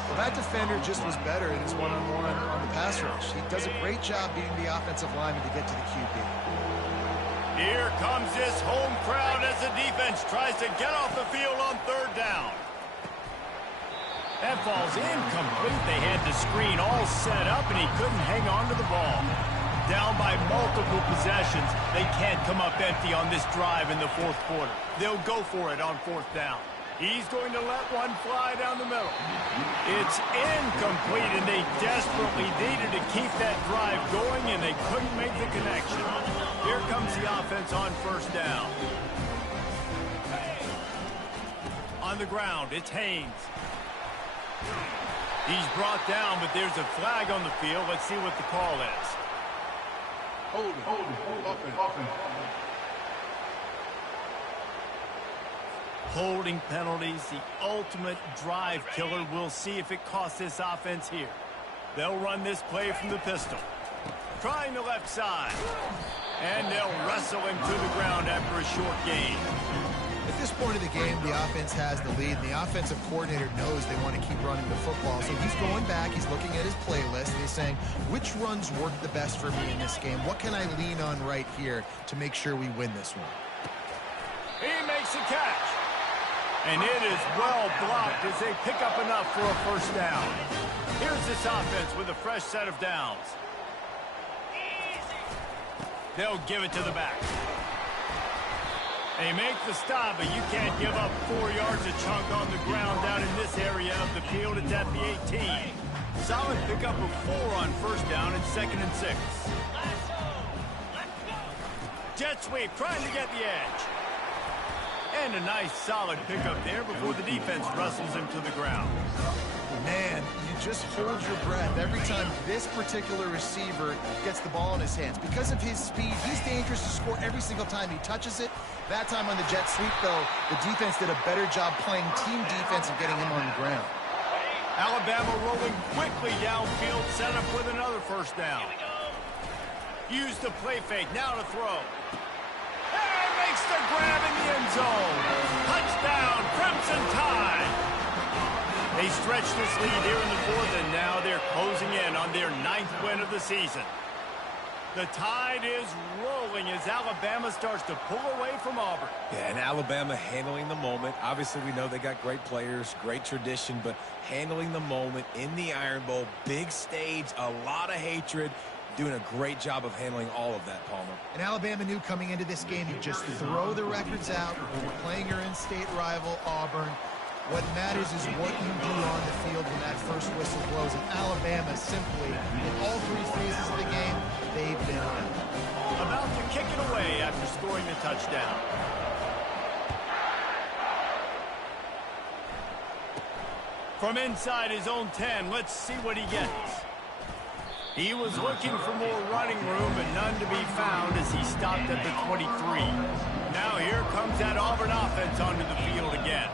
Well, that defender just was better in his one-on-one on the pass rush. He does a great job beating the offensive lineman to get to the QB. Here comes this home crowd as the defense tries to get off the field on 3rd down. That falls incomplete. They had the screen all set up, and he couldn't hang on to the ball. Down by multiple possessions. They can't come up empty on this drive in the 4th quarter. They'll go for it on 4th down. He's going to let one fly down the middle. It's incomplete, and they desperately needed to keep that drive going, and they couldn't make the connection. Here comes the offense on 1st down. On the ground, it's Haynes. He's brought down, but there's a flag on the field. Let's see what the call is. Holding penalties, the ultimate drive killer. We'll see if it costs this offense here. They'll run this play from the pistol. Trying the left side. And they'll wrestle him to the ground after a short gain. At this point of the game, the offense has the lead, and the offensive coordinator knows they want to keep running the football. So he's going back, he's looking at his playlist, and he's saying, which runs work the best for me in this game? What can I lean on right here to make sure we win this one? He makes a catch. And it is well blocked as they pick up enough for a first down. Here's this offense with a fresh set of downs. They'll give it to the back. They make the stop, but you can't give up 4 yards a chunk on the ground down in this area of the field. It's at the 18. Solid pickup of 4 on first down and 2nd and 6. Jet sweep, trying to get the edge. And a nice solid pickup there before the defense wrestles him to the ground. Man, you just hold your breath every time this particular receiver gets the ball in his hands. Because of his speed, he's dangerous to score every single time he touches it. That time on the jet sweep, though, the defense did a better job playing team defense and getting him on the ground. Alabama rolling quickly downfield, set up with another first down. Use the play fake, now to throw. And makes the grab in the end zone. Touchdown, Crimson Tide. They stretch this lead here in the 4th, and now they're closing in on their 9th win of the season. The Tide is rolling as Alabama starts to pull away from Auburn. Yeah, and Alabama handling the moment. Obviously, we know they got great players, great tradition, but handling the moment in the Iron Bowl, big stage, a lot of hatred, doing a great job of handling all of that, Palmer. And Alabama knew coming into this game, you just throw the records out. You're playing your in-state rival, Auburn. What matters is what you do on the field when that first whistle blows. And Alabama simply, in all 3 phases of the game, they've been on. About to kick it away after scoring the touchdown. From inside his own 10, let's see what he gets. He was looking for more running room, but none to be found as he stopped at the 23. Now here comes that Auburn offense onto the field again.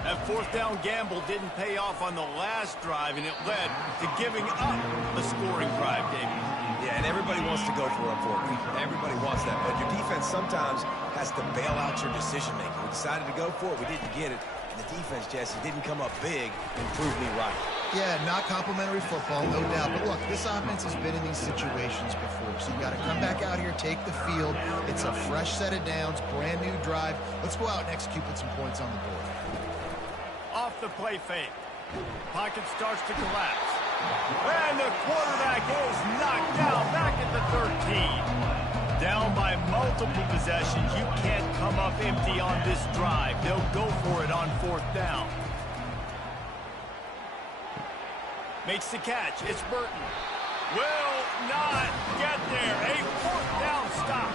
That 4th down gamble didn't pay off on the last drive, and it led to giving up a scoring drive, David. Yeah, and everybody wants to go for it, unfortunately. Everybody wants that, but your defense sometimes has to bail out your decision-making. We decided to go for it. We didn't get it. And the defense, Jesse, didn't come up big and prove me right. Yeah, not complimentary football, no doubt. But look, this offense has been in these situations before. So you got to come back out here, take the field. It's a fresh set of downs, brand new drive. Let's go out and execute, put some points on the board. Off the play fake. Pocket starts to collapse. And the quarterback is knocked down back at the 13. Down by multiple possessions. You can't come up empty on this drive. They'll go for it on 4th down. Makes the catch. It's Burton. Will not get there. A 4th down stop.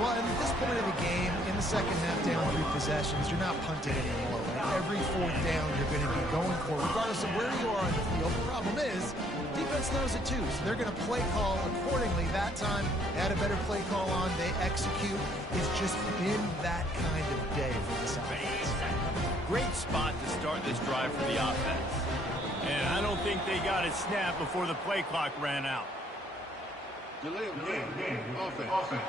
Well, and at this point of the game, in the second half, down 3 possessions, you're not punting anymore. Right? Every 4th down you're going to be going for, regardless of where you are on the field. The problem is, defense knows it too, so they're going to play call accordingly. That time, they had a better play call on. They execute. It's just been that kind of day for this offense. Great spot to start this drive for the offense. And I don't think they got it snapped before the play clock ran out. Delay of game, offense.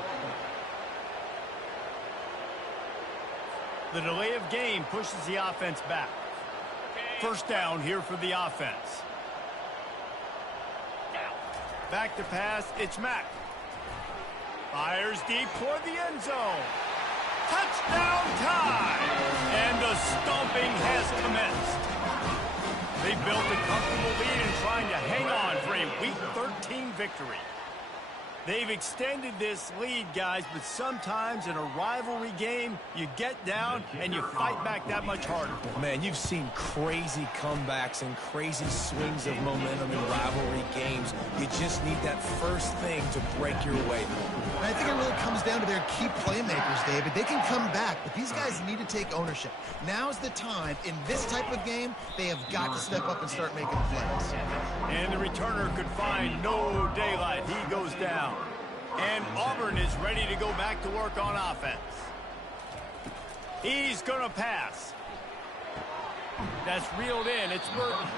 The delay of game pushes the offense back. First down here for the offense. Back to pass, it's Mack. Fires deep toward the end zone. Touchdown time! And the stomping has commenced. They built a comfortable lead and trying to hang on for a Week 13 victory. They've extended this lead, guys, but sometimes in a rivalry game, you get down and you fight back that much harder. Man, you've seen crazy comebacks and crazy swings of momentum in rivalry games. You just need that first thing to break your way. And I think it really comes down to their key playmakers, David. They can come back, but these guys need to take ownership. Now's the time. In this type of game, they have got to step up and start making plays. And the returner could find no daylight. He goes down. And Auburn is ready to go back to work on offense. He's going to pass. That's reeled in. It's Burton.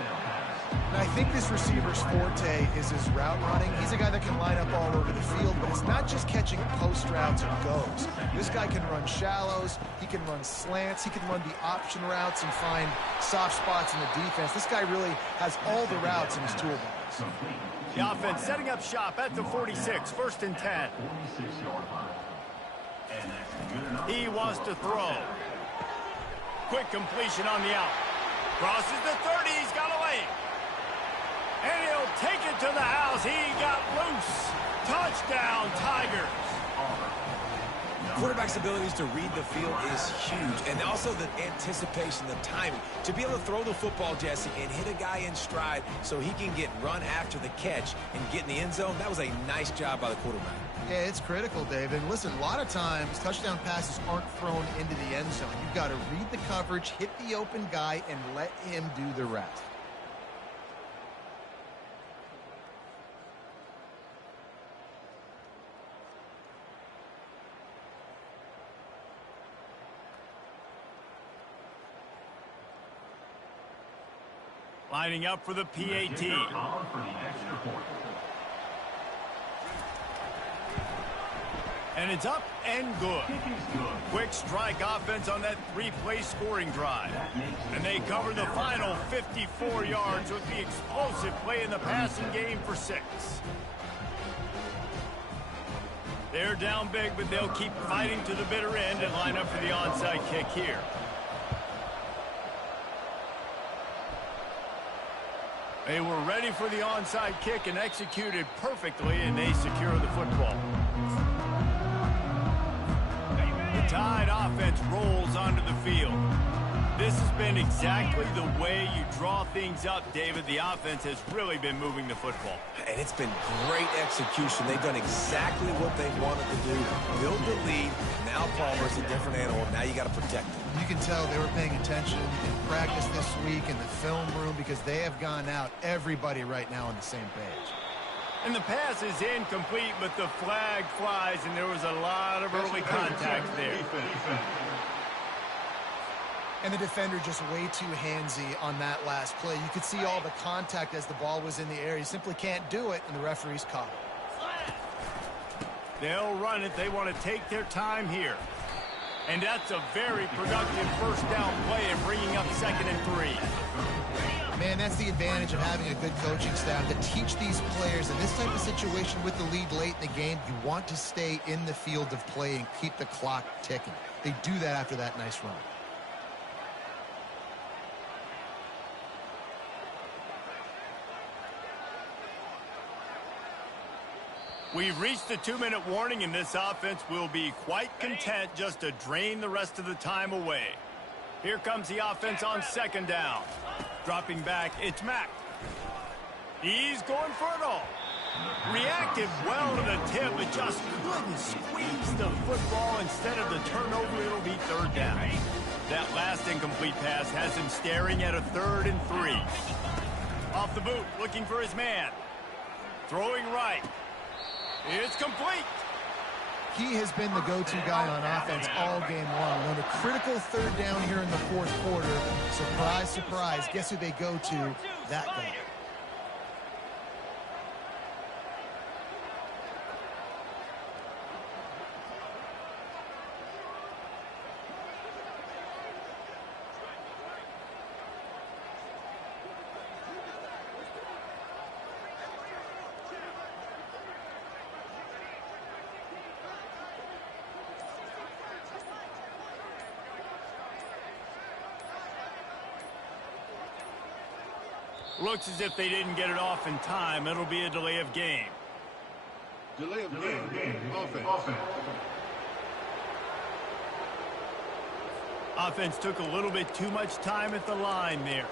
And I think this receiver's forte is his route running. He's a guy that can line up all over the field, but it's not just catching post routes and goes. This guy can run shallows. He can run slants. He can run the option routes and find soft spots in the defense. This guy really has all the routes in his toolbox. The offense setting up shop at the 46, 1st and 10. He wants to throw. Quick completion on the out. Crosses the 30. He's got a lane. And he'll take it to the house. He got loose. Touchdown, Tigers. Quarterback's abilities to read the field is huge, and also the anticipation, the timing. To be able to throw the football, Jesse, and hit a guy in stride so he can get run after the catch and get in the end zone, that was a nice job by the quarterback. Yeah, it's critical, David. And listen, a lot of times touchdown passes aren't thrown into the end zone. You've got to read the coverage, hit the open guy, and let him do the rest. Lining up for the PAT. And it's up and good. Quick strike offense on that 3-play scoring drive. And they cover the final 54 yards with the explosive play in the passing game for 6. They're down big, but they'll keep fighting to the bitter end and line up for the onside kick here. They were ready for the onside kick and executed perfectly, and they secure the football. The Tide offense rolls onto the field. This has been exactly the way you draw things up, David. The offense has really been moving the football. And it's been great execution. They've done exactly what they wanted to do. Build the lead. Now Palmer's a different animal. Now you got to protect him. You can tell they were paying attention in practice this week in the film room because they have gone out, everybody right now on the same page. And the pass is incomplete, but the flag flies, and there was a lot of early contact there. And the defender just way too handsy on that last play. You could see all the contact as the ball was in the air. He simply can't do it, and the referee's caught it. They'll run it. They want to take their time here. And that's a very productive first down play and bringing up 2nd and 3. Man, that's the advantage of having a good coaching staff to teach these players in this type of situation with the lead late in the game. You want to stay in the field of play and keep the clock ticking. They do that after that nice run. We've reached the 2-minute warning, and this offense will be quite content just to drain the rest of the time away. Here comes the offense on 2nd down. Dropping back, it's Mack. He's going for it all. Reacted well to the tip, but just couldn't squeeze the football. Instead of the turnover, it'll be 3rd down. That last incomplete pass has him staring at a 3rd and 3. Off the boot, looking for his man. Throwing right. It's complete. He has been the go-to guy on offense all game long. On a critical 3rd down here in the 4th quarter, surprise, surprise, guess who they go to? That guy. Looks as if they didn't get it off in time. It'll be a delay of game. Delay of game. Offense. Offense took a little bit too much time at the line there.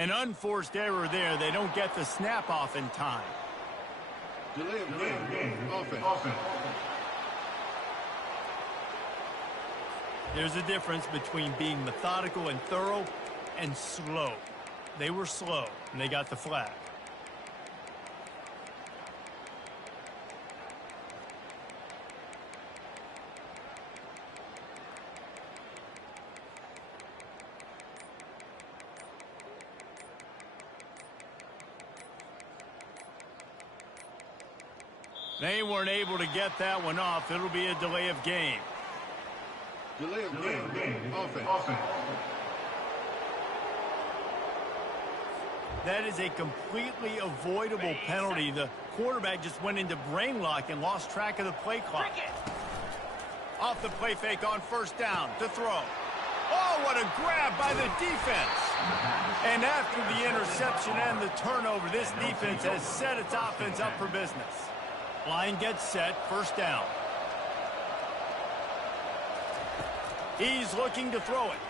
An unforced error there. They don't get the snap off in time. Delay of game. Offense. There's a difference between being methodical and thorough and slow. They were slow, and they got the flag. They weren't able to get that one off. It'll be a delay of game. Delay of game. Offense. That is a completely avoidable penalty. The quarterback just went into brain lock and lost track of the play clock. Off the play fake on first down to throw. Oh, what a grab by the defense. And after the interception and the turnover, this defense has set its offense up for business. Line gets set, first down. He's looking to throw it.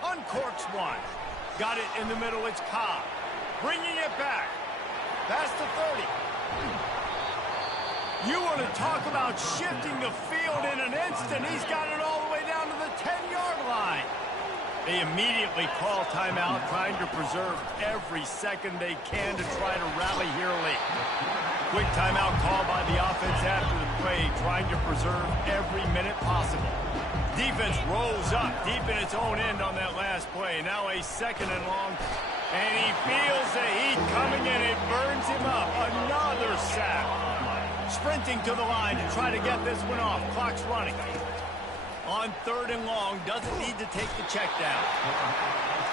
Uncorks one. Got it in the middle, it's Cobb. Bringing it back. Past the 30. You want to talk about shifting the field in an instant. He's got it all the way down to the 10-yard line. They immediately call timeout, trying to preserve every second they can to try to rally here late. Quick timeout call by the offense after the play, trying to preserve every minute possible. Defense rolls up deep in its own end on that last play. Now a second and long, and he feels the heat coming in. It burns him up. Another sack. Sprinting to the line to try to get this one off. Clock's running. On third and long, doesn't need to take the check down.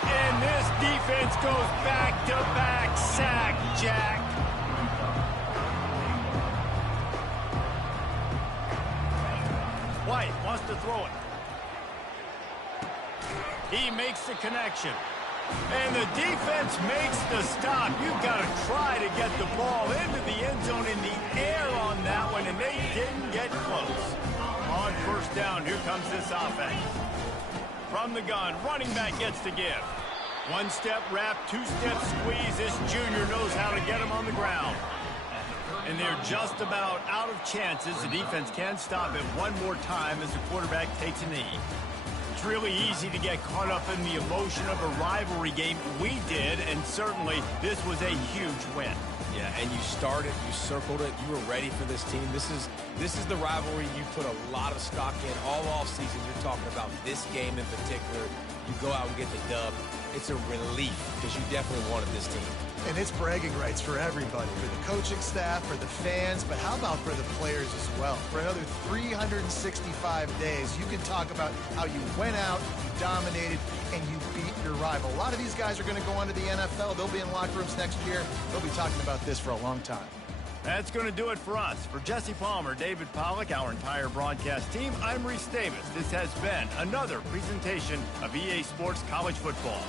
And this defense goes back-to-back sack, Jack. White wants to throw it. He makes the connection. And the defense makes the stop. You've got to try to get the ball into the end zone in the air on that one, and they didn't get close. On first down, here comes this offense. From the gun, running back gets to give. One-step wrap, two-step squeeze. This junior knows how to get him on the ground. And they're just about out of chances. The defense can stop it one more time as the quarterback takes a knee. It's really easy to get caught up in the emotion of a rivalry game. We did, and certainly this was a huge win. Yeah, and you started, you circled it, you were ready for this team. This is the rivalry you put a lot of stock in all offseason. You're talking about this game in particular. You go out and get the dub. It's a relief because you definitely wanted this team. And it's bragging rights for everybody, for the coaching staff, for the fans, but how about for the players as well? For another 365 days, you can talk about how you went out, you dominated, and you beat your rival. A lot of these guys are going to go on to the NFL. They'll be in locker rooms next year. They'll be talking about this for a long time. That's going to do it for us. For Jesse Palmer, David Pollack, our entire broadcast team, I'm Reese Davis. This has been another presentation of EA Sports College Football.